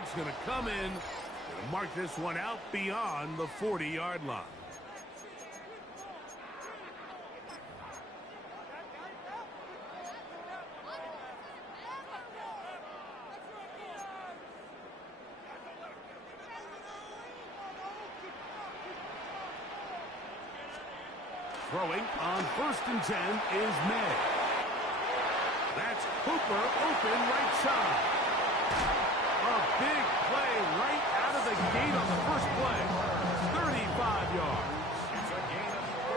It's going to come in and mark this one out beyond the 40-yard line. Throwing on 1st and 10 is May. That's Hooper open right side. A big play right out of the gate on the first play. 35 yards.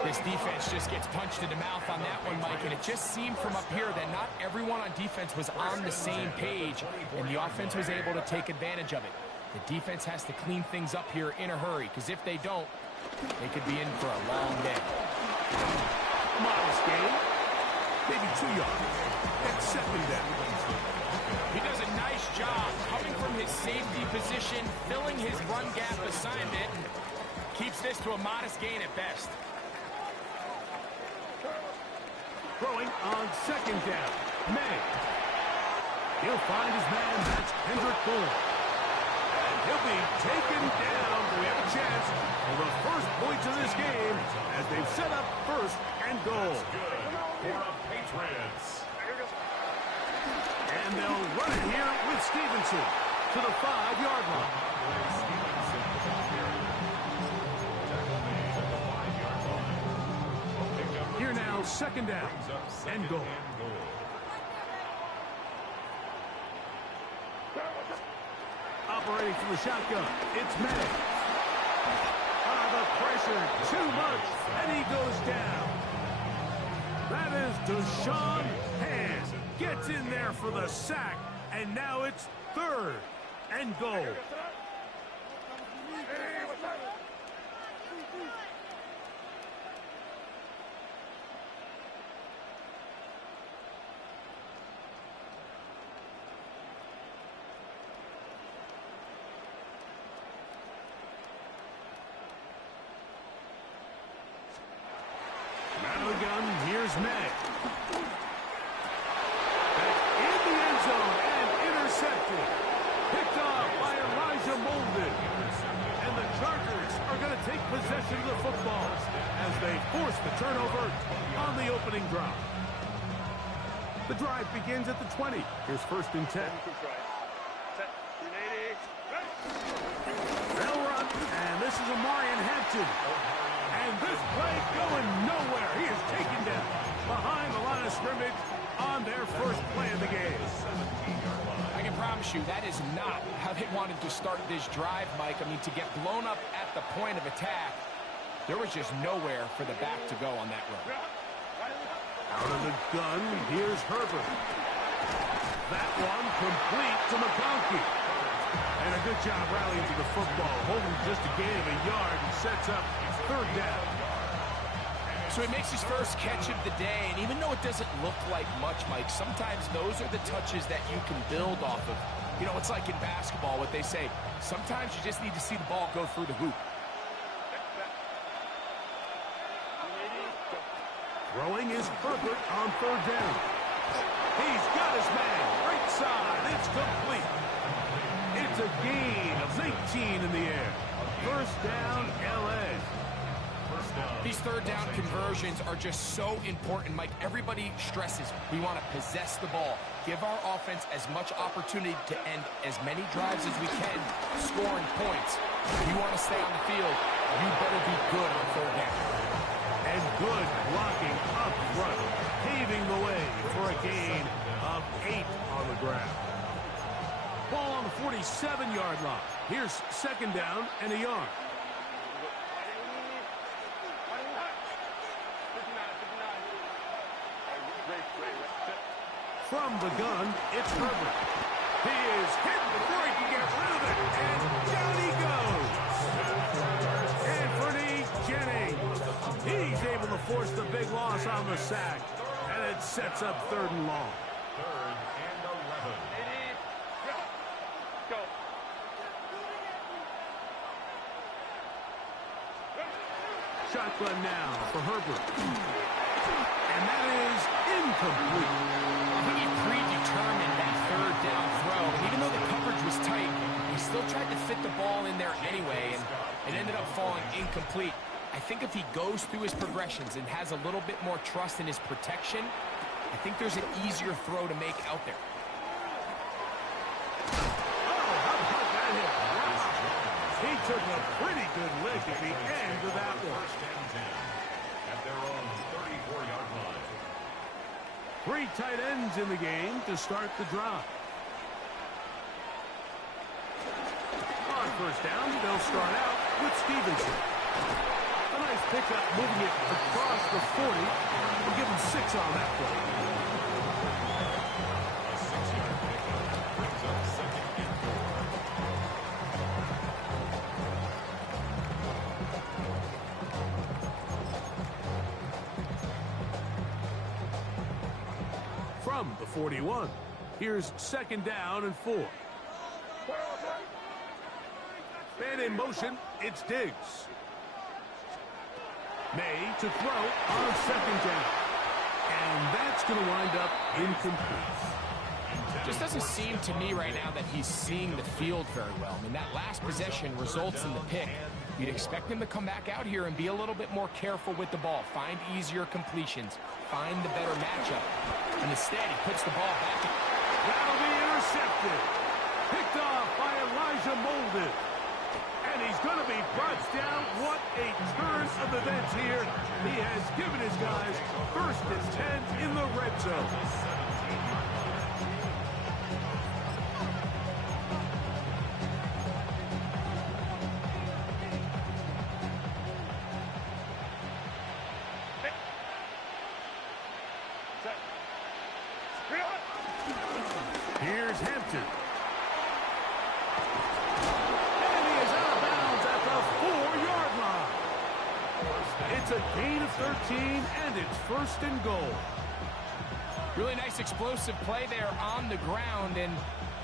This defense just gets punched in the mouth on that one, Mike, and it just seemed from up here that not everyone on defense was on the same page, and the offense was able to take advantage of it. The defense has to clean things up here in a hurry, because if they don't, they could be in for a long day. Modest gain. Maybe 2 yards. That's 2nd down. He does a nice job coming from his safety position, filling his run gap assignment, and keeps this to a modest gain at best. Throwing on 2nd down. May. He'll find his man. That's Kendrick Bourne. And he'll be taken down. We have a chance for the first points of this game as they've set up 1st and goal. For the Patriots. And they'll run it here with Stevenson to the 5-yard line. Here now, 2nd down and goal. Operating from the shotgun, it's May. The pressure, too much, and he goes down. That is Deshaun Hand. Gets in there for the sack, and now it's 3rd and goal. Out of the gun, here's May. That's in the end zone and intercepted. Picked off by Elijah Molden. And the Chargers are going to take possession of the football as they force the turnover on the opening drive. The drive begins at the 20. Here's 1st and 10. They'll run, and this is Amarian Hampton. And this play going nowhere. He is taken down behind the line of scrimmage on their first play of the game. I can promise you that is not how they wanted to start this drive, Mike. I mean, to get blown up at the point of attack, there was just nowhere for the back to go on that run. Out of the gun, here's Herbert. That one complete to McConkey. And a good job rallying to the football, holding just a gain of a yard and sets up 3rd down. So he makes his first catch of the day, and even though it doesn't look like much, Mike, sometimes those are the touches that you can build off of. You know, it's like in basketball, what they say, sometimes you just need to see the ball go through the hoop. Throwing is Herbert on 3rd down. He's got his man, right side, it's complete. It's a gain of 19 in the air. 1st down, L.A. These 3rd down conversions are just so important, Mike. Everybody stresses we want to possess the ball, give our offense as much opportunity to end as many drives as we can, scoring points. If you want to stay on the field, you better be good on 3rd down. And good blocking up front, paving the way for a gain of 8 on the ground. Ball on the 47-yard line. Here's 2nd down and a yard. From the gun, it's Herbert. He is hit before he can get rid of it, and down he goes. Anthony Jennings. He's able to force the big loss on the sack, and it sets up 3rd and long. 3rd and 11. Shotgun now for Herbert. And that is incomplete. He predetermined that 3rd down throw. And even though the coverage was tight, he the ball in there anyway, and it ended up falling incomplete. I think if he goes through his progressions and has a little bit more trust in his protection, I think there's an easier throw to make out there. He took a pretty good lick at the end of that one. At their own 34-yard line. 3 tight ends in the game to start the drive. On first down, they'll start out with Stevenson. A nice pickup moving it across the 40. We'll give him 6 on that play. A 6-yard pickup brings up second and 4. From the 41, here's second down and 4. Man in motion, it's Diggs. May to throw on second down. And that's going to wind up incomplete. Just doesn't seem to me right now that he's seeing the field very well. I mean, that last possession results in the pick. You'd expect him to come back out here and be a little bit more careful with the ball, find easier completions, find the better matchup. And instead, he puts the ball back. That'll be intercepted. Picked off by Elijah Molden. And he's going to be brought down. What a turn of events here. He has given his guys first and 10 in the red zone. Here's Hampton. And he is out of bounds at the 4-yard line. It's a gain of 13, and it's first and goal. Really nice explosive play there on the ground. And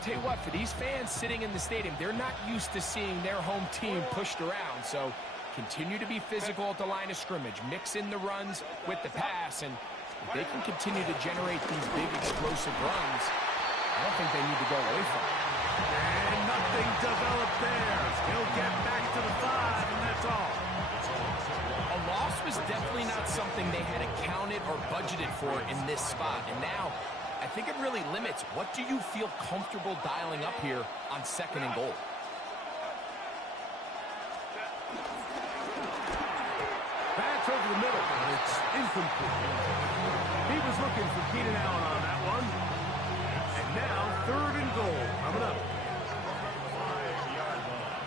tell you what, for these fans sitting in the stadium, they're not used to seeing their home team pushed around. So continue to be physical at the line of scrimmage. Mix in the runs with the pass. And if they can continue to generate these big explosive runs, I don't think they need to go away from it. And nothing developed there. He'll get back to the 5, and that's all. A loss was definitely not something they had accounted or budgeted for in this spot. And now, I think it really limits what do you feel comfortable dialing up here on second and goal. Pass over the middle, and it's incomplete. He was looking for Keenan Allen on that one. And now, third and goal coming up. 5-yard line.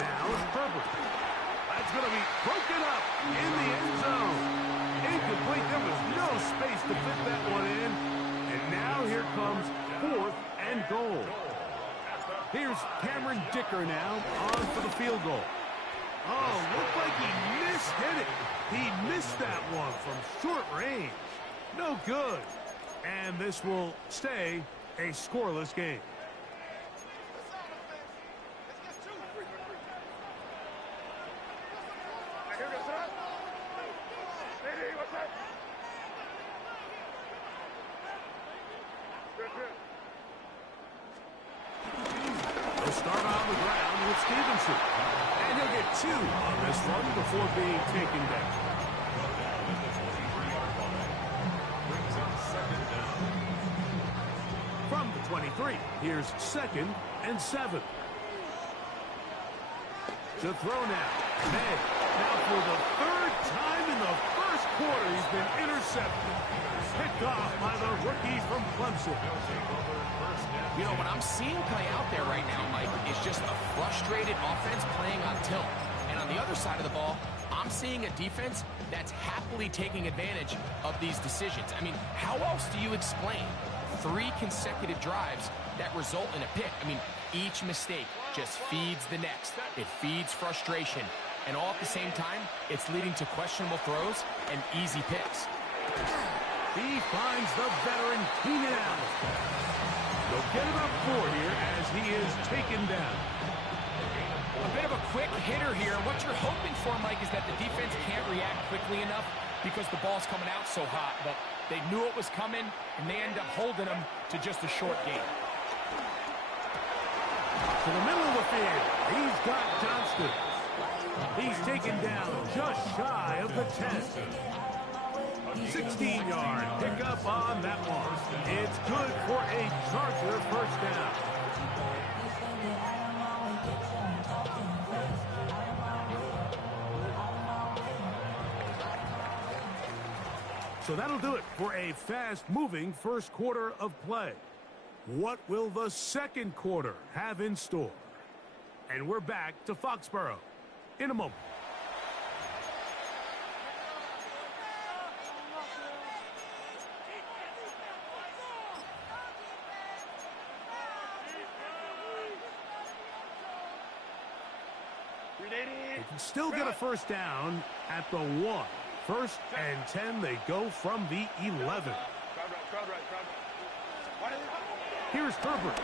Now it's Herbert. That's going to be broken up in the end zone. Incomplete. There was no space to fit that one in. And now here comes fourth and goal. Here's Cameron Dicker now on for the field goal. Oh, looked like he mishit it. He missed that one from short range. No good. And this will stay a scoreless game. They'll start on the ground with Stevenson. And he'll get 2 on this one before being taken down. Brings up second down. From the 23, here's second and 7. To throw now. May. Now for the 3rd time in the first quarter, he's been intercepted. Picked off by the rookie from Clemson. You know, what I'm seeing play out there right now, Mike, is just a frustrated offense playing on tilt. And on the other side of the ball, I'm seeing a defense that's happily taking advantage of these decisions. I mean, how else do you explain 3 consecutive drives that result in a pick? I mean, each mistake just feeds the next. It feeds frustration. And all at the same time, it's leading to questionable throws and easy picks. He finds the veteran Keenan Allen. They'll get about 4 here as he is taken down. A bit of a quick hitter here. What you're hoping for, Mike, is that the defense can't react quickly enough because the ball's coming out so hot. But They knew it was coming, and they end up holding them to just a short gain. To the middle of the field, he's got Johnston. He's taken down just shy of the 10. 16-yard pickup on that one. It's good for a Charger first down. So that'll do it for a fast-moving first quarter of play. What will the second quarter have in store? And we're back to Foxborough in a moment. They can still get a first down at the 1. First and 10, they go from the 11. Here's Herbert.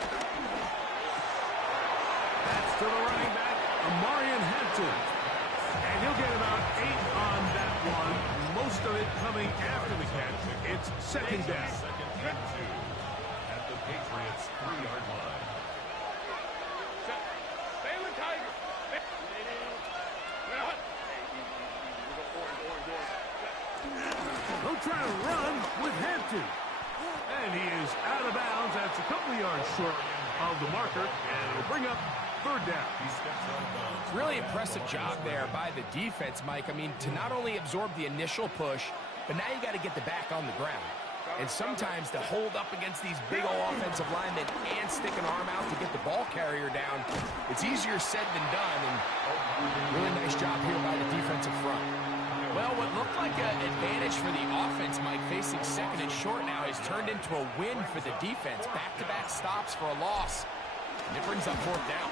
That's to the running back, Amarian Hampton. And he'll get about 8 on that one. Most of it coming after the catch. It's second down. Second and 2 at the Patriots' 3-yard line. They'll try to run with Hampton. And he is out of bounds. That's a couple yards short of the marker. And it'll bring up third down. He steps out of bounds. Really impressive job there by the defense, Mike. I mean, to not only absorb the initial push, but now you got to get the back on the ground. And sometimes to hold up against these big old offensive linemen and stick an arm out to get the ball carrier down, it's easier said than done. And really nice job here by the defensive front. Well, what looked like an advantage for the offense, Mike, facing second and short now, has turned into a win for the defense. Back-to-back stops for a loss. And it brings up fourth down.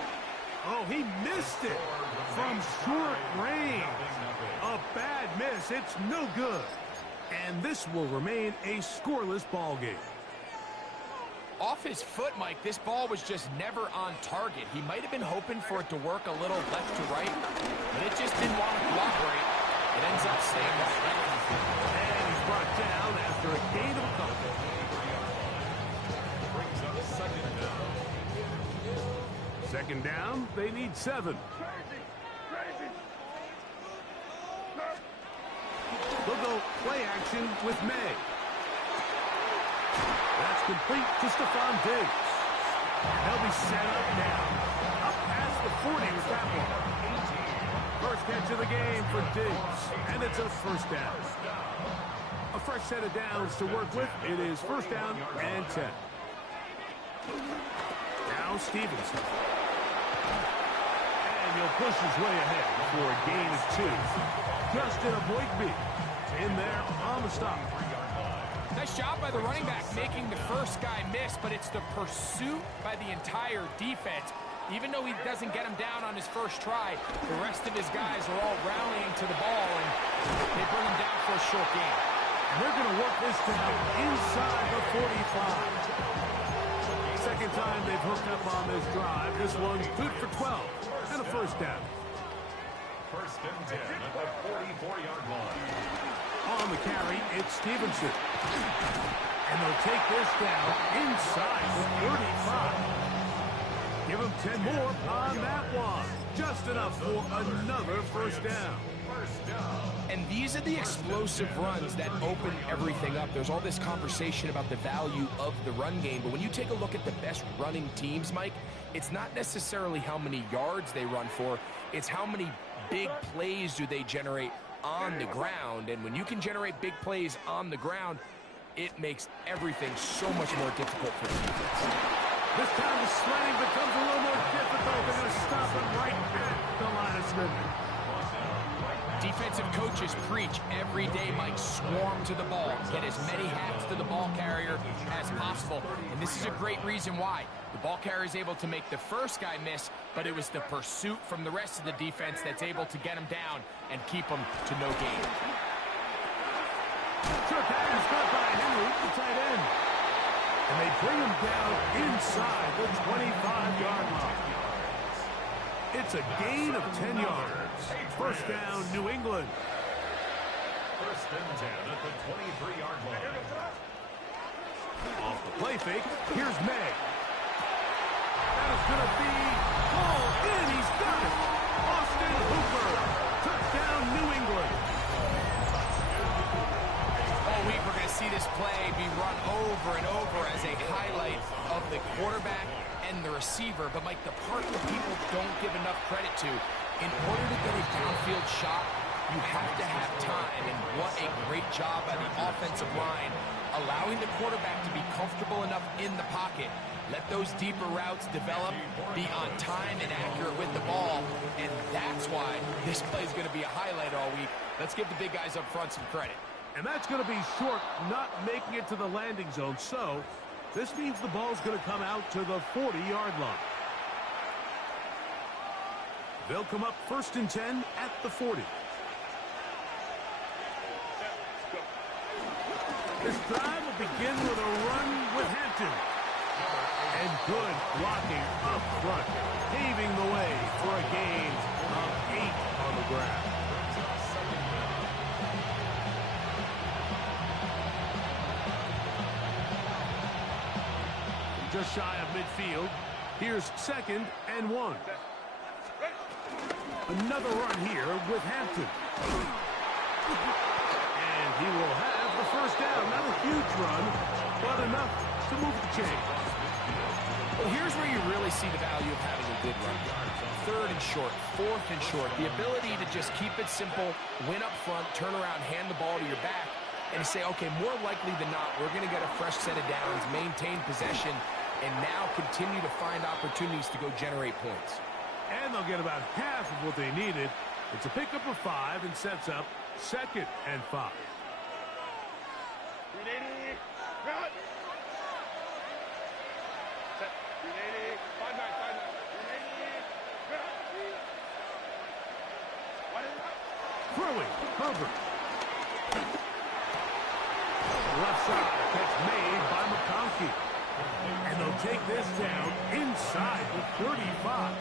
Oh, he missed it from short range. A bad miss. It's no good. And this will remain a scoreless ball game. Off his foot, Mike, this ball was just never on target. He might have been hoping for it to work a little left to right, but it just didn't want to cooperate. It ends up staying right. And he's brought down after a gain of a couple. Brings up second down. Second down, they need 7. They'll go play action with May. That's complete to Stephon Diggs. They'll be set up now. Up past the 40 with that one. First catch of the game for Diggs. And it's a first down. A fresh set of downs to work with. It is first down and 10. Now Stevenson. And he'll push his way ahead for a gain of 2. Justin Aboigbe in there on the stop. Nice job by the running back making the first guy miss, but it's the pursuit by the entire defense. Even though he doesn't get him down on his first try, the rest of his guys are all rallying to the ball, and they bring him down for a short gain. And they're going to work this down inside the 45. Second time they've hooked up on this drive. This one's good for 12 and a first down. First and 10 at the 44-yard line. On the carry, it's Stevenson. And they'll take this down inside the 35. Give him 10 more on that one. Just enough for another first down. And these are the explosive runs that open everything up. There's all this conversation about the value of the run game, but when you take a look at the best running teams, Mike, it's not necessarily how many yards they run for, it's how many big plays do they generate on the ground. And when you can generate big plays on the ground, it makes everything so much more difficult for the defense. This time the sledding becomes a little more difficult. They're going to stop him right at the line of scrimmage. Defensive coaches preach every day, Mike, swarm to the ball. Get as many hats to the ball carrier as possible. And this is a great reason why. The ball carrier is able to make the first guy miss, but it was the pursuit from the rest of the defense that's able to get him down and keep him to no gain. Short pass caught by Henry, the tight end. And they bring him down inside the 25-yard line. It's a gain of 10 yards. First down, New England. First and 10 at the 23-yard line. Off the play fake, here's May. That is going to be hauled in. He's got it. Austin Hooper. Touchdown, New England. All week we're going to see this play be run over and over as a highlight of the quarterback and the receiver. But, Mike, the part that people don't give enough credit to, in order to get a downfield shot, you have to have time. And what a great job by the offensive line, allowing the quarterback to be comfortable enough in the pocket. Let those deeper routes develop, be on time and accurate with the ball, and that's why this play is going to be a highlight all week. Let's give the big guys up front some credit. And that's going to be short, not making it to the landing zone. So this means the ball's going to come out to the 40-yard line. They'll come up first and 10 at the 40. This drive will begin with a run with Hampton. And good blocking up front, paving the way for a gain of 8 on the ground. Just shy of midfield. Here's 2nd and 1. Another run here with Hampton. And he will have the first down. Not a huge run, but enough to move the chain. Well, here's where you really see the value of having a good run. 3rd and short, 4th and short. The ability to just keep it simple, win up front, turn around, hand the ball to your back, and say, okay, more likely than not, we're going to get a fresh set of downs, maintain possession, and now continue to find opportunities to go generate points. And they'll get about half of what they needed. It's a pickup of 5 and sets up 2nd and 5. Throwing, Herbert. Left side, catch made by McConkey. And they'll take this down inside the 35.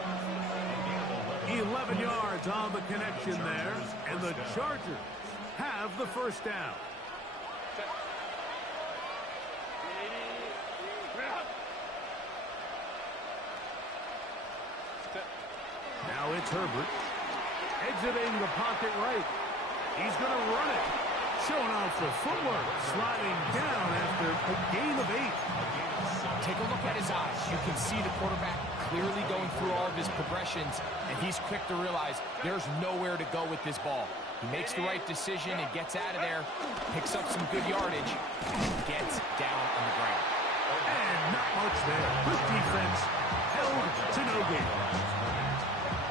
11 yards on the connection there, and the Chargers have the first down. Now it's Herbert. Exiting the pocket right. He's going to run it. Showing off the footwork. Sliding down after a gain of 8. Take a look at his eyes. You can see the quarterback clearly going through all of his progressions, and he's quick to realize there's nowhere to go with this ball. He makes the right decision and gets out of there, picks up some good yardage, and gets down on the ground. And not much there. Good defense. Held to no gain.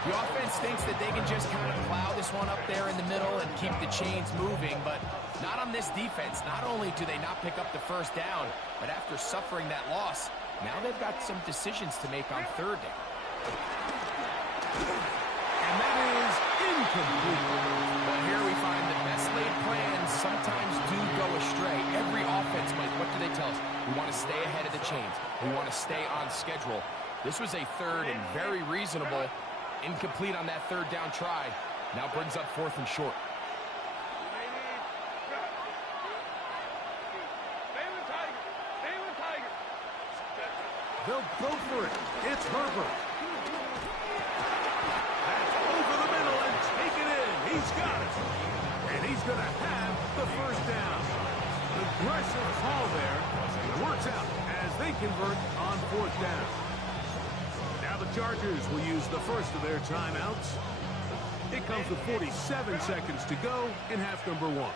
The offense thinks that they can just kind of plow this one up there in the middle and keep the chains moving, but not on this defense. Not only do they not pick up the first down, but after suffering that loss, now they've got some decisions to make on 3rd down. And that is incomplete. Well, here we find the best laid plans sometimes do go astray. Every offense, Mike, what do they tell us? We want to stay ahead of the chains. We want to stay on schedule. This was a 3rd and very reasonable. Incomplete on that 3rd down try. Now brings up 4th and short. They'll go for it. It's Herbert. That's over the middle and take it in. He's got it. And he's going to have the first down. Aggressive call there. Works out as they convert on 4th down. Now the Chargers will use the first of their timeouts. It comes with 47 seconds to go in half number 1.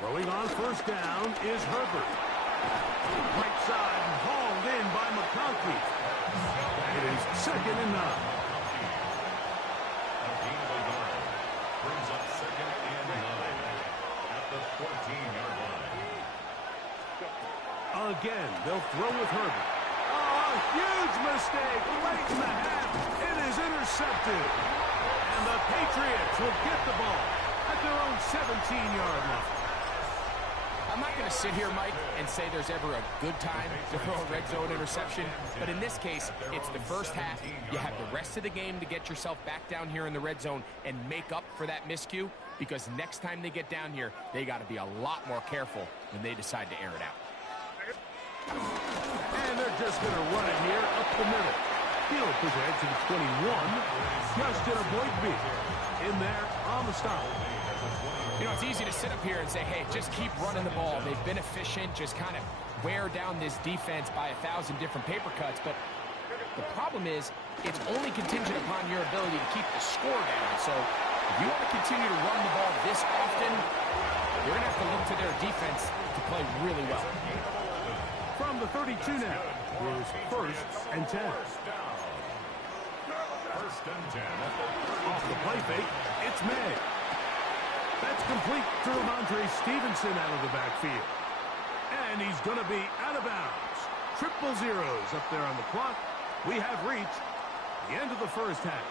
Throwing on first down is Herbert. Right side hauled in by McConkey. It is 2nd and 9. Brings up 2nd and 9 at the 14-yard line. Again, they'll throw with Herbert. Oh, a huge mistake late in the half. It is intercepted. And the Patriots will get the ball at their own 17-yard line. going to sit here, Mike, and say there's ever a good time to throw a red zone interception, but in this case, it's the first half. You have the rest of the game to get yourself back down here in the red zone and make up for that miscue, because next time they get down here, they got to be a lot more careful when they decide to air it out. And they're just going to run it here up the middle. He'll push ahead to the 21. Justin Avoidby in there on the stop. You know, it's easy to sit up here and say, hey, just keep running the ball. They've been efficient, just kind of wear down this defense by 1,000 different paper cuts. But the problem is, it's only contingent upon your ability to keep the score down. So if you want to continue to run the ball this often, you're going to have to look to their defense to play really well. From the 32 now, is first and 10. First and 10. Off the play fake, it's May. That's complete to Ramondre Stevenson out of the backfield. And he's going to be out of bounds. Triple zeros up there on the clock. We have reached the end of the first half.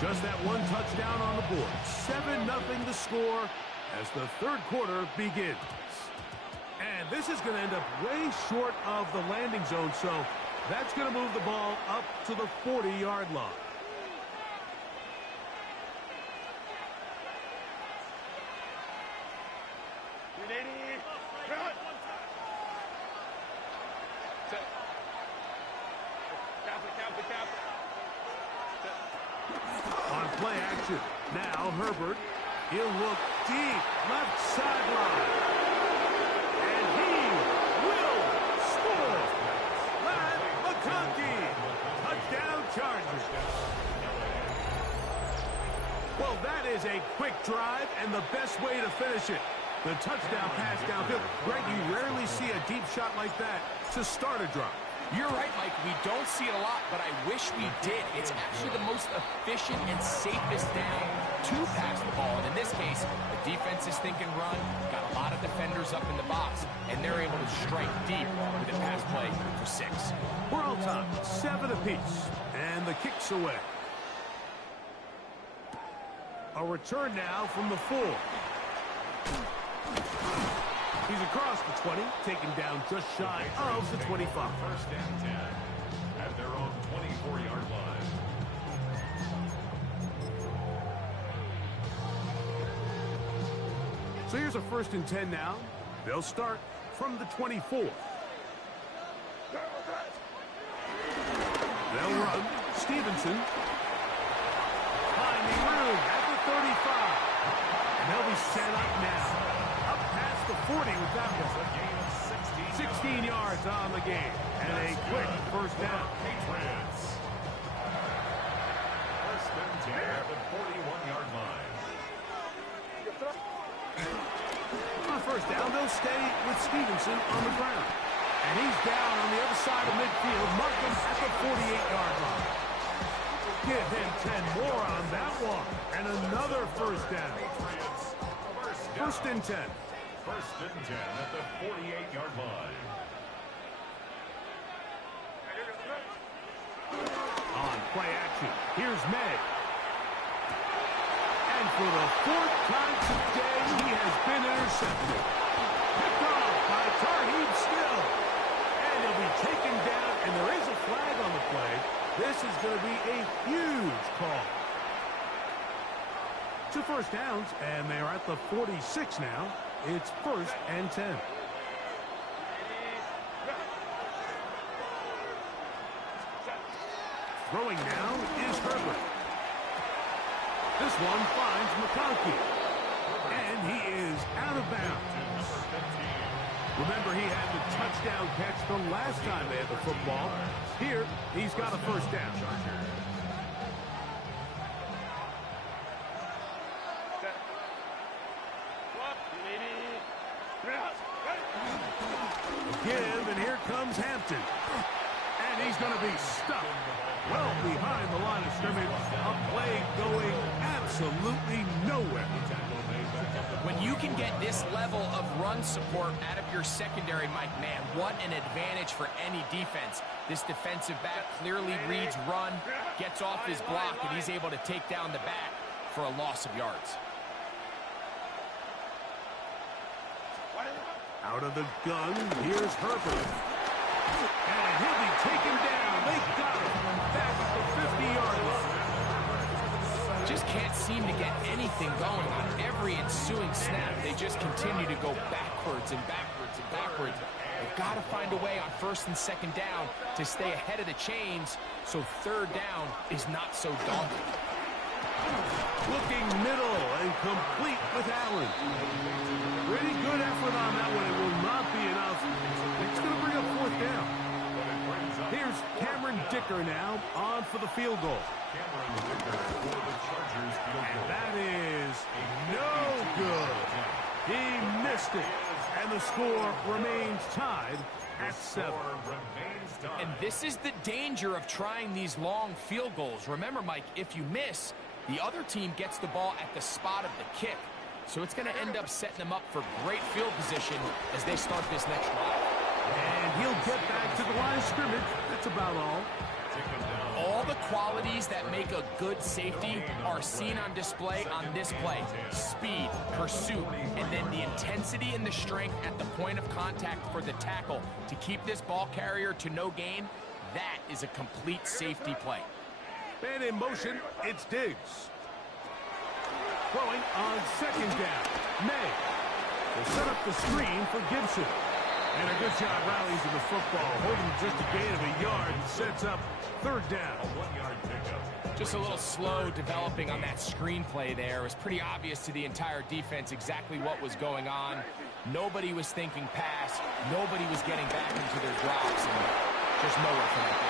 Just that one touchdown on the board. 7-0 the score as the third quarter begins. And this is going to end up way short of the landing zone, so that's going to move the ball up to the 40-yard line. On play action, now Herbert. He'll look deep, left sideline. And he will score. Matt McConkey. Touchdown Chargers. Well, that is a quick drive and the best way to finish it. The touchdown pass downfield. Greg, you rarely see a deep shot like that to start a drive. You're right, Mike. We don't see it a lot, but I wish we did. It's actually the most efficient and safest down to pass the ball. And in this case, the defense is thinking run, got a lot of defenders up in the box, and they're able to strike deep with a pass play for 6. We're all tied, 7 apiece, and the kick's away. A return now from the 4. He's across the 20, taken down just shy of the 25. First and 10 at their own 24-yard line. So here's a first and 10 now. They'll start from the 24. They'll run. Stevenson. Finding room at the 35. And they'll be set up now. Up past the 40 with that one. 16 yards on the game. And a quick first down. Patriots. First and 10 at the 41-yard line. On first down, they'll stay with Stevenson on the ground. And he's down on the other side of midfield. Mark him at the 48-yard line. Give him 10 more on that one. And another first down. First and 10. First and 10 at the 48-yard line. On play action, here's May. And for the 4th time today, he has been intercepted. Picked off by Tarheeb Still. And he'll be taken down, and there is a flag on the play. This is going to be a huge call. 2 first downs, and they're at the 46 now. It's first and 10. Throwing now is Herbert. This one finds McConkey. And he is out of bounds. Remember, he had the touchdown catch the last time they had the football. Here, he's got a first down. Give, and here comes Hampton. And he's going to be stuck well behind the line of scrimmage. A play going absolutely nowhere. When you can get this level of run support out of your secondary, Mike, man, what an advantage for any defense. This defensive back clearly reads run, gets off his block, and he's able to take down the back for a loss of yards. Out of the gun, here's Herbert. And he'll be taken down. They got him back at the 50-yard line. Just can't seem to get anything going on every ensuing snap. They just continue to go backwards and backwards and backwards. They've got to find a way on first and second down to stay ahead of the chains so third down is not so daunting. Looking middle and complete with Allen. Pretty good effort on that one. It will not be enough. It's going to bring up fourth down. Here's Cameron Dicker now on for the field goal. And that is no good. He missed it. And the score remains tied at 7. And this is the danger of trying these long field goals. Remember, Mike, if you miss, the other team gets the ball at the spot of the kick. So it's going to end up setting them up for great field position as they start this next drive. And he'll get back to the line of scrimmage. That's about all. All the qualities that make a good safety are seen on display on this play. Speed, pursuit, and then the intensity and the strength at the point of contact for the tackle to keep this ball carrier to no gain. That is a complete safety play. And in motion, it's Diggs. Throwing on second down. May will set up the screen for Gibson. And a good job rallies to the football, holding just a gain of a yard and sets up third down. A 1-yard pickup. Just a little slow developing on that screenplay there. It was pretty obvious to the entire defense exactly what was going on. Nobody was thinking pass. Nobody was getting back into their drops, and just nowhere for that back.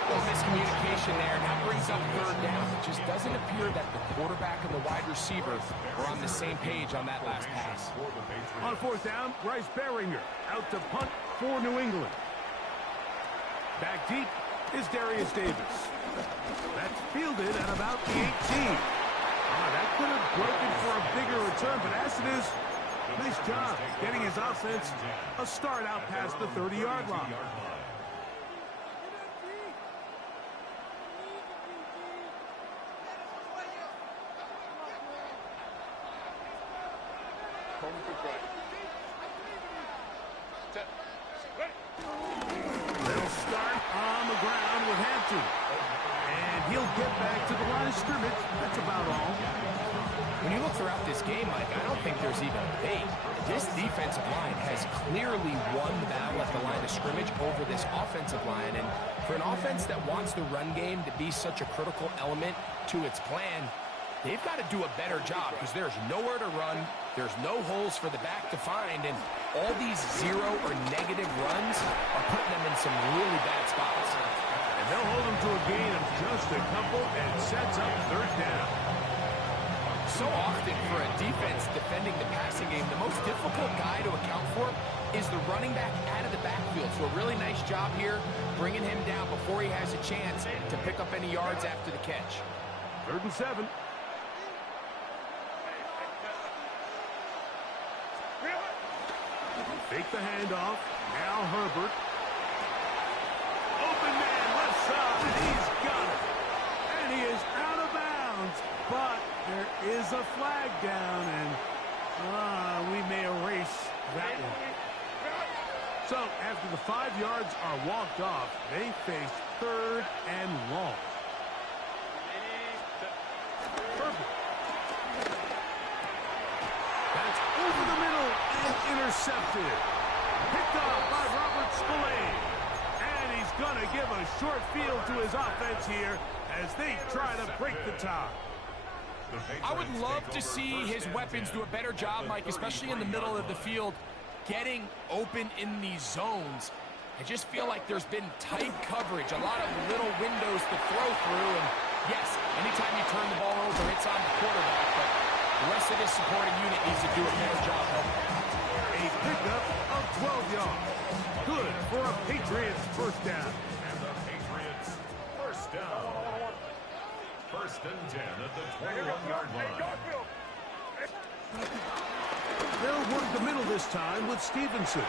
A little miscommunication there. Now brings up third down. It just doesn't appear that the quarterback and the wide receiver were on the same page on that last pass. On fourth down, Bryce Baringer out to punt for New England. Back deep is Darius Davis. That's fielded at about the 18. That could have broken for a bigger return, but as it is, nice job getting his offense a start out past the 30-yard line. They'll start on the ground with Hampton. And he'll get back to the line of scrimmage. That's about all. When you look throughout this game, Mike, I don't think there's even a debate. This defensive line has clearly won the battle at the line of scrimmage over this offensive line. And for an offense that wants the run game to be such a critical element to its plan, they've got to do a better job because there's nowhere to run. There's no holes for the back to find. And all these zero or negative runs are putting them in some really bad spots. And they'll hold them to a gain of just a couple and sets up third down. So often for a defense defending the passing game, the most difficult guy to account for is the running back out of the backfield. So a really nice job here bringing him down before he has a chance to pick up any yards after the catch. 3rd and 7. Take the handoff. Now Herbert. Open man, left side. He's got it. And he is out of bounds. But there is a flag down, and we may erase that one. So after the 5 yards are walked off, they face 3rd and long. Herbert. That's over the middle and intercepted. Picked off by Robert Spillane. And he's going to give a short field to his offense here as they try to break the tie. I would love to see his weapons do a better job, Mike, especially in the middle of the field, getting open in these zones. I just feel like there's been tight coverage, a lot of little windows to throw through. And yes, anytime you turn the ball over, it's on the quarterback, but the rest of this supporting unit needs to do a better job helping. pickup of 12 yards. Good for a Patriots first down. And the Patriots first down. First and 10 at the 21-yard line. They'll work the middle this time with Stevenson.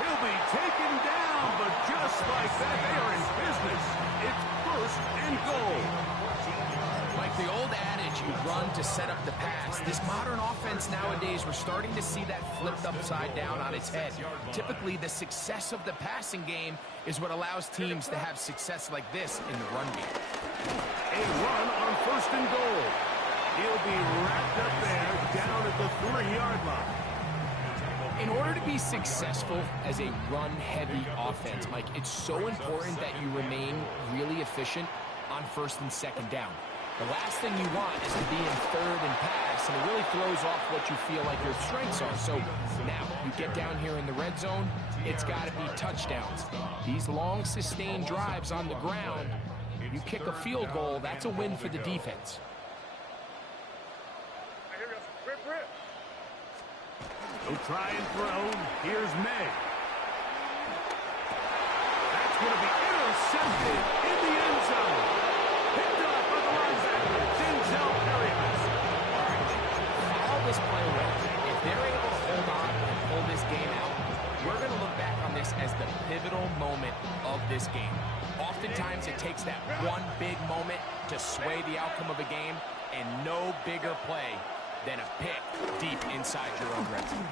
He'll be taken down, but just like that, they are in business. It's first and goal. Like the old adage, you run to set up the pass. This modern offense nowadays, we're starting to see that flipped upside down on its head. Typically, the success of the passing game is what allows teams to have success like this in the run game. A run on first and goal. He'll be wrapped up there down at the 3-yard line. In order to be successful as a run-heavy offense, Mike, it's so important that you remain really efficient on first and second down. The last thing you want is to be in third and pass, and it really throws off what you feel like your strengths are. So now, you get down here in the red zone, it's got to be touchdowns. These long, sustained drives on the ground, you kick a field goal, that's a win for the defense. He'll try and throw. Here's May. That's going to be intercepted in the end zone. Picked up by the linebacker, Denzel Perryman. Follow this play well. If they're able to hold on and pull this game out, we're going to look back on this as the pivotal moment of this game. Oftentimes, it takes that one big moment to sway the outcome of a game, and no bigger play than a pick deep inside your own red zone.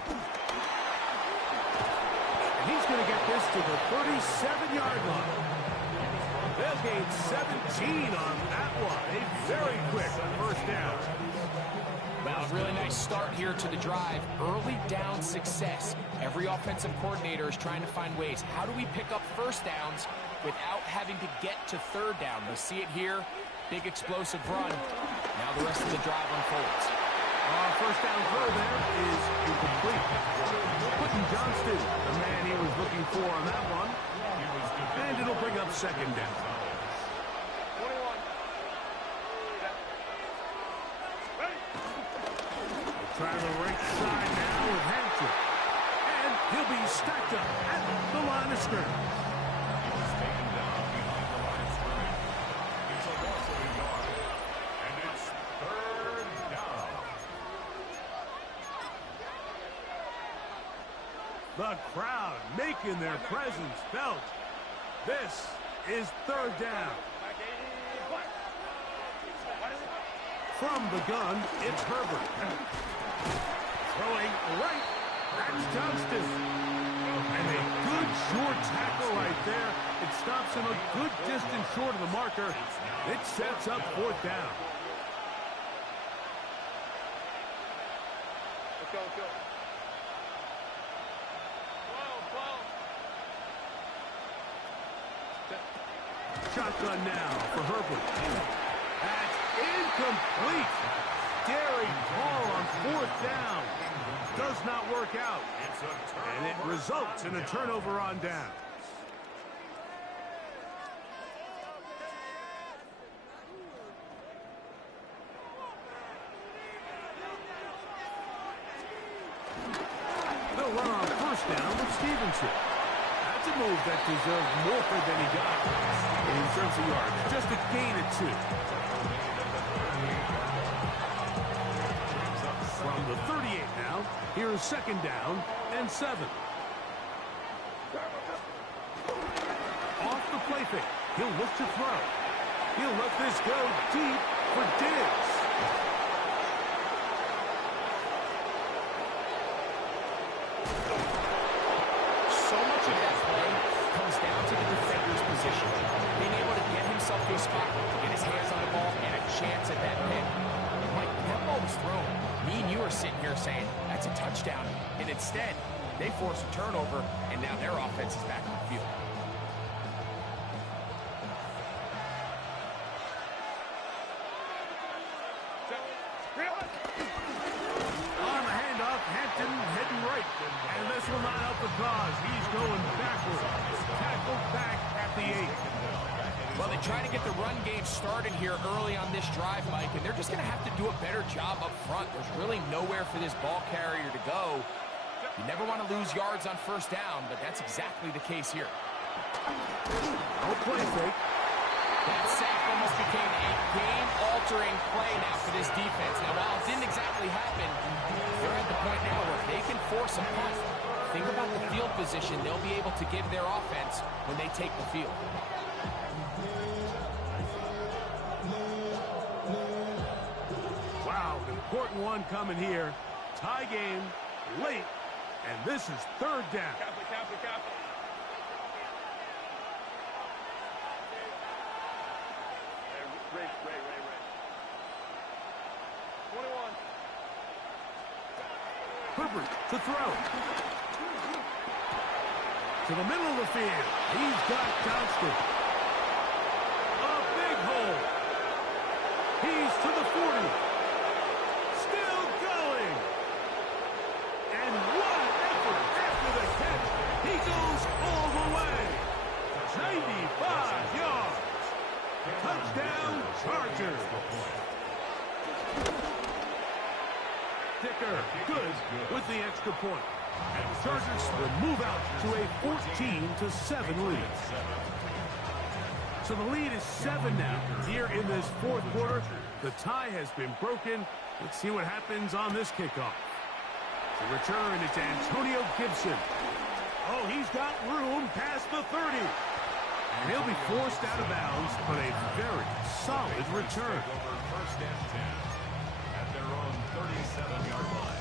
And he's going to get this to the 37-yard line. They'll gain 17 on that one. A very quick first down. Well, a really nice start here to the drive. Early down success. Every offensive coordinator is trying to find ways. How do we pick up first downs without having to get to third down? We see it here. Big explosive run. Now the rest of the drive unfolds. First down throw there is incomplete. Quentin Johnston, the man he was looking for on that one. And it'll bring up second down. Try the right side now with Hampton. And he'll be stacked up at the line of scrimmage. He's taken down behind the line of scrimmage. It's a loss of a yard. And it's third down. The crowd making their presence felt. This is third down. From the gun, it's Herbert. Throwing right, that's Johnston. And a good short tackle right there. It stops him a good distance short of the marker. It sets up fourth down. Let's go, let's go. Shotgun now for Herbert. That's incomplete. Daring Hall on fourth down. Does not work out. And it results in a turnover on down. They'll run on first down with Stevenson. That's a move that deserves more than he got in terms of yards. Just a gain of 2. From the 38 now, here's second down and 7. Off the play fake. He'll look to throw. He'll let this go deep for Diggs. So much of that play comes down to the defender's position. Being able to get himself to a spot, get his hands on the ball, and a chance at that pick. Mike, that ball was thrown. Me and you are sitting here saying, that's a touchdown. And instead, they force a turnover, and now their offense is back on the field. On the handoff, Hampton heading right. And this will not help the cause. He's going backwards. Tackled back at the 8. Well, they try to get the run game started here early on this drive, Mike, and they're just going to have to do a better job up front. There's really nowhere for this ball carrier to go. You never want to lose yards on first down, but that's exactly the case here. No play fake. That sack almost became a game-altering play now for this defense. Now, while it didn't exactly happen, they're at the point now where they can force a punt. Think about the field position they'll be able to give their offense when they take the field. Wow, important one coming here. Tie game, late, and this is third down. Ray. 21. Herbert to throw. To the middle of the field. He's got Johnston. A big hole. He's to the 40. Still going. And what an effort after the catch. He goes all the way. 95 yards. Touchdown, Chargers. Dicker, good with the extra point. And the Chargers will move out to a 14-7 lead. So the lead is 7 now. Here in this fourth quarter, the tie has been broken. Let's see what happens on this kickoff. The return is Antonio Gibson. Oh, he's got room past the 30. And he'll be forced out of bounds, but a very solid return. Over first and 10 at their own 37-yard line.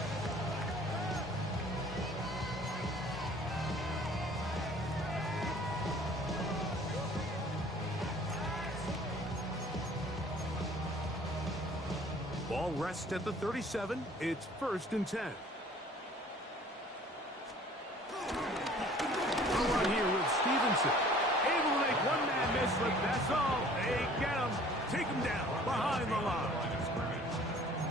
Ball rests at the 37. It's first and 10. Right here with Stevenson. Able to make one man miss, but that's all. They get him. Take him down behind the line.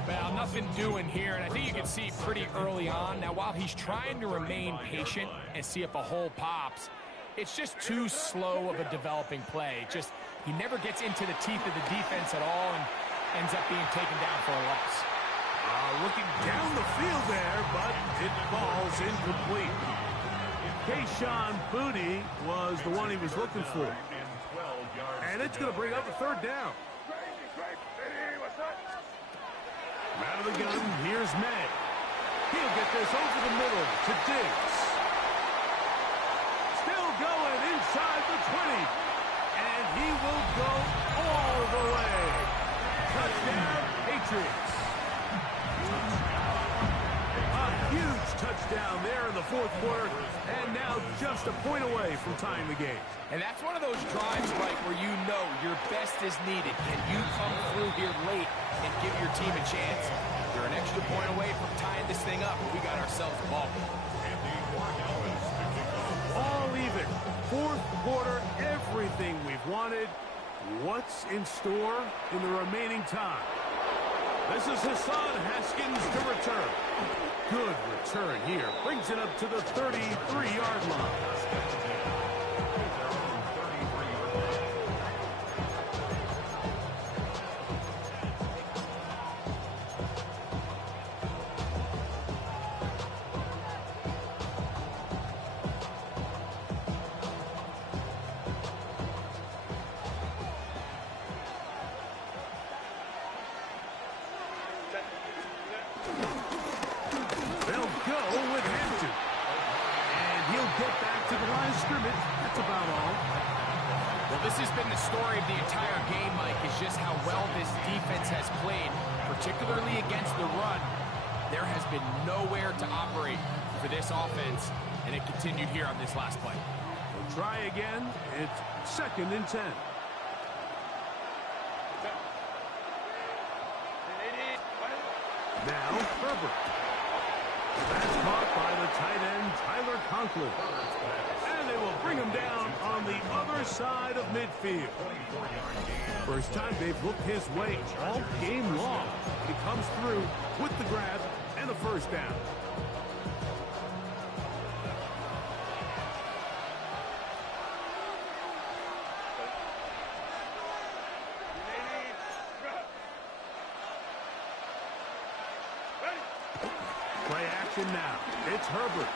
Well, nothing doing here, and I think you can see pretty early on. Now, while he's trying to remain patient and see if a hole pops, it's just too slow of a developing play. He never gets into the teeth of the defense at all and ends up being taken down for a loss. Looking down the field there, but it falls incomplete. Kayshon Boutte was the one he was looking for. And it's going to bring up a third down. Out of the gun, here's May. He'll get this over the middle to Diggs. Still going inside the 20. And he will go all the way. Touchdown, Patriots. A huge touchdown there in the fourth quarter. And now just a point away from tying the game. And that's one of those drives, Mike, where you know your best is needed. Can you come through here late and give your team a chance? You're an extra point away from tying this thing up. We got ourselves a ball game. All even. Fourth quarter, everything we've wanted. What's in store in the remaining time? This is Hassan Haskins to return. Good return here. Brings it up to the 33-yard line. This has been the story of the entire game, Mike, is just how well this defense has played, particularly against the run. There has been nowhere to operate for this offense, and it continued here on this last play. We'll try again. It's second and 10. Now, Herbert. That's caught by the tight end, Tyler Conklin. And they will bring him down on the other side of midfield. First time they've looked his way all game long. He comes through with the grab and a first down. Play action. possession now. It's Herbert.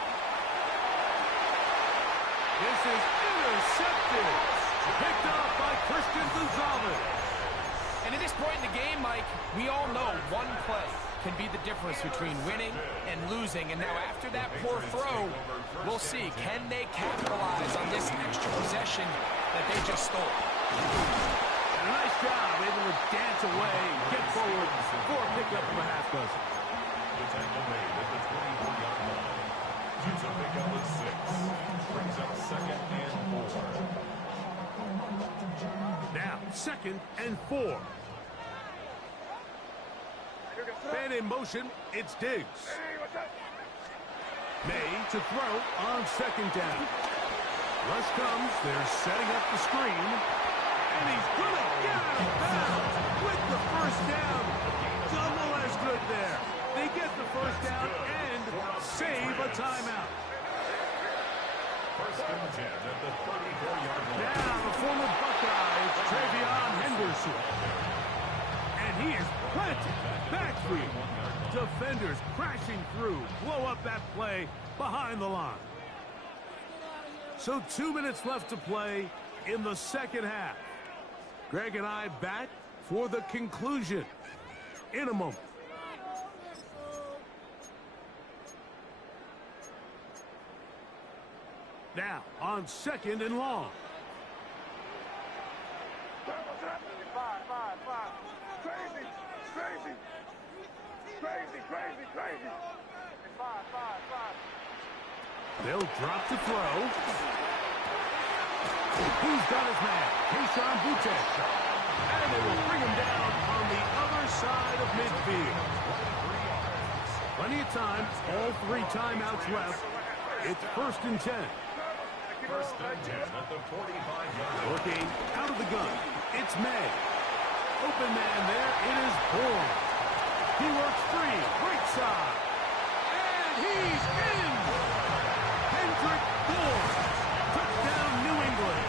This is intercepted. Picked off by Christian Gonzalez. And at this point in the game, Mike, we all know one play can be the difference between winning and losing. And now after that poor throw, we'll see. Can they capitalize on this extra possession that they just stole? And a nice job, able to dance away and get forward for a pickup of a half dozen. The tackle made at the 24-yard line. Gets a pickup of 6. Brings up 2nd and 4. Now, 2nd and 4. Man in motion, it's Diggs. May to throw on 2nd down. Rush comes, they're setting up the screen. And he's going to get out of bounds with the first down. Double as good there. They get the first down and save a timeout. 1st and 10 at the 34-yard line. Now the former Buckeye, it's Travion Henderson. And he is planted backfield. Defenders crashing through, blow up that play behind the line. So 2 minutes left to play in the second half. Greg and I back for the conclusion in a moment. Now on 2nd and long. They'll drop to throw. He's got his man, Kayshon Boutte. And they will bring him down on the other side of midfield. Plenty of time, all 3 timeouts left. It's 1st and 10. 1st and 10 at the 45-yard line. Looking out of the gun, it's May. Open man there, it is Bourne. He works free, right side. And he's in! Kendrick Bourne. Touchdown, New England.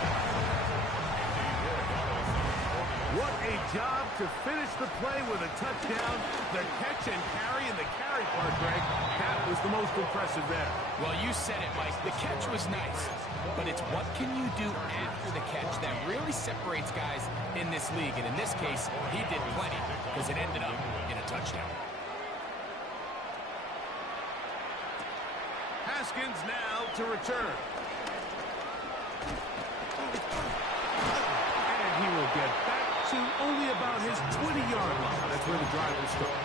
What a job to finish the play with a touchdown. The catch and carry, and the carry part, Greg, that was the most impressive there. Well, you said it, Mike. The catch was nice, but it's what can you do after the catch that really separates guys in this league. And in this case, he did plenty because it ended up in a touchdown. Haskins now to return. And he will get back to only about his 20-yard line. That's where the drive will start.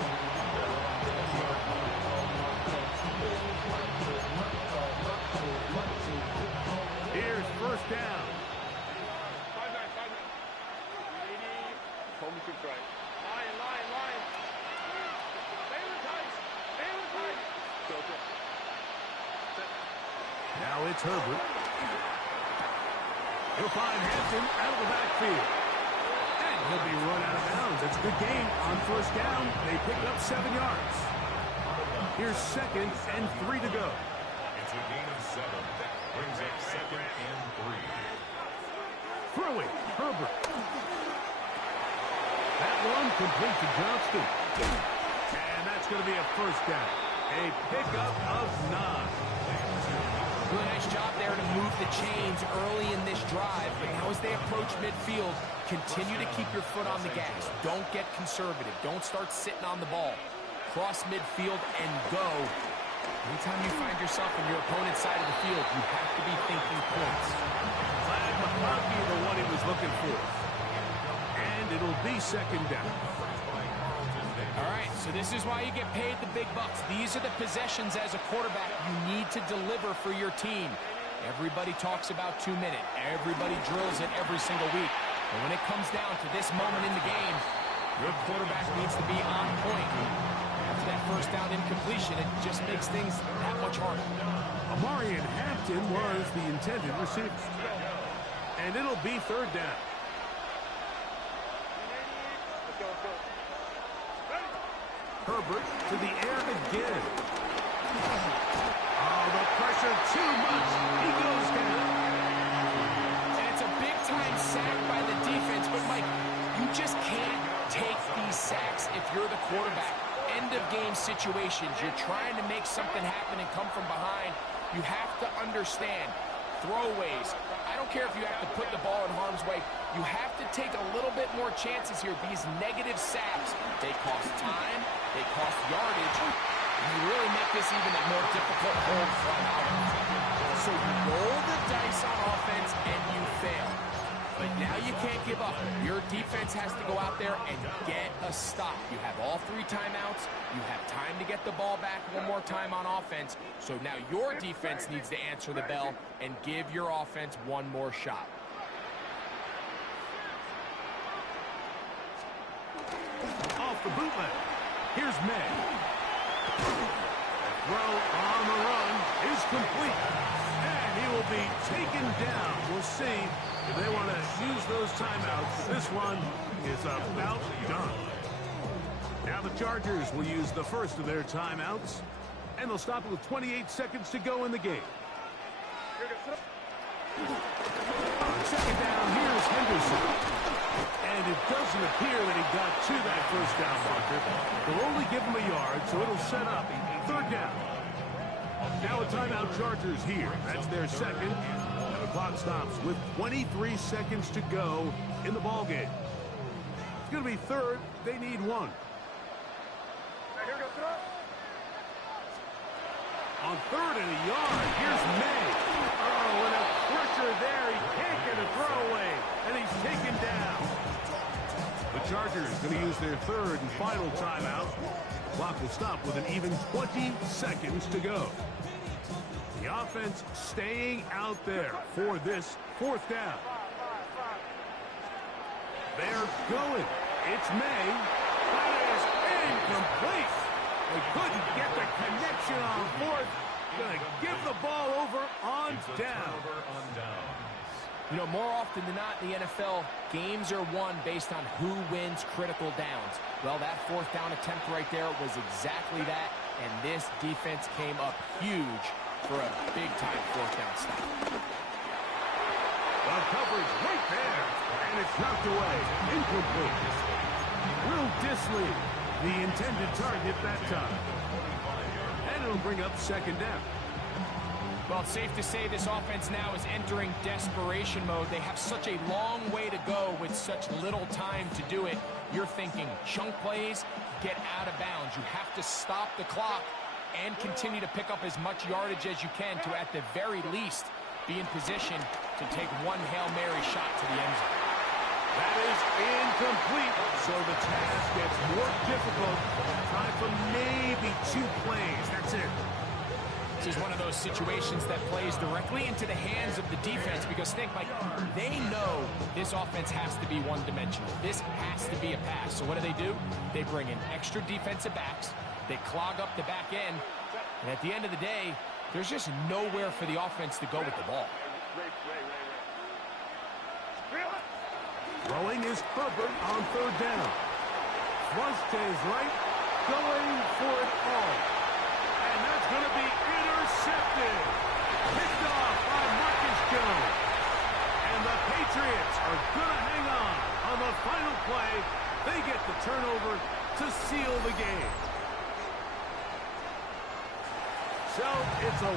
Here's 1st down. Now it's Herbert. He'll find Hampton out of the backfield. And he'll be run out of bounds. It's a good game on 1st down. They pick up 7 yards. Here's 2nd and 3 to go. It's a gain of 7. Brings up 2nd and 3. Throwing, Herbert. That one complete to Johnston. And that's going to be a 1st down. A pickup of 9. Really nice job there to move the chains early in this drive. But now as they approach midfield, continue to keep your foot on the gas. Don't get conservative. Don't start sitting on the ball. Cross midfield and go. Anytime you find yourself on your opponent's side of the field, you have to be thinking points. Glad McCarthy the one he was looking for. And it'll be 2nd down. All right, so this is why you get paid the big bucks. These are the possessions as a quarterback you need to deliver for your team. Everybody talks about 2 minute. Everybody drills it every single week. But when it comes down to this moment in the game, your quarterback needs to be on point. After that 1st down incompletion, it just makes things that much harder. Amarian Hampton was the intended receiver. And it'll be 3rd down. Herbert to the air again. Oh, the pressure too much. He goes down. And it's a big-time sack by the defense, but Mike, you just can't take these sacks if you're the quarterback. End-of-game situation. situations, you're trying to make something happen and come from behind, you have to understand throwaways. I don't care if you have to put the ball in harm's way. You have to take a little bit more chances here. These negative sacks, they cost time, they cost yardage, and you really make this even a more difficult hold flat out. So you roll the dice on offense and you fail. But now you can't give up. Your defense has to go out there and get a stop. You have all 3 timeouts. You have time to get the ball back one more time on offense. So now your defense needs to answer the bell and give your offense one more shot. Off the bootleg. Here's May. Throw on the run is complete. And he will be taken down. We'll see if they want to use those timeouts. This one is about done. Now the Chargers will use the first of their timeouts. And they'll stop it with 28 seconds to go in the game. On second down, here's Henderson. And it doesn't appear that he got to that first down marker. They'll only give him a yard, so it'll set up third down. Now a timeout Chargers here. That's their second. And the clock stops with 23 seconds to go in the ballgame. It's going to be third. They need one. On third and a yard, here's May. Oh, and a pressure there. He can't get a throwaway. And he's taken down. The Chargers going to use their third and final timeout. The clock will stop with an even 20 seconds to go. The offense staying out there for this fourth down. They're going. It's May. That is incomplete. They couldn't get the connection on fourth. Going to give the ball over on down. You know, more often than not in the NFL, games are won based on who wins critical downs. Well, that fourth down attempt right there was exactly that, and this defense came up huge for a big-time fourth down stop. The coverage right there, and it's knocked away. Incomplete. Will Dissly, the intended target that time. And it'll bring up second down. Well, it's safe to say this offense now is entering desperation mode. They have such a long way to go with such little time to do it. You're thinking chunk plays, get out of bounds. You have to stop the clock and continue to pick up as much yardage as you can to, at the very least, be in position to take one Hail Mary shot to the end zone. That is incomplete, so the task gets more difficult. Time for maybe 2 plays. That's it. This is one of those situations that plays directly into the hands of the defense because think, like, they know this offense has to be one-dimensional. This has to be a pass. So what do? They bring in extra defensive backs. They clog up the back end. And at the end of the day, there's just nowhere for the offense to go with the ball. Throwing is Herbert on third down. Flush to his right, going for it all. And that's going to be intercepted. Picked off by Marcus Jones. And the Patriots are going to hang on the final play. They get the turnover to seal the game. So it's a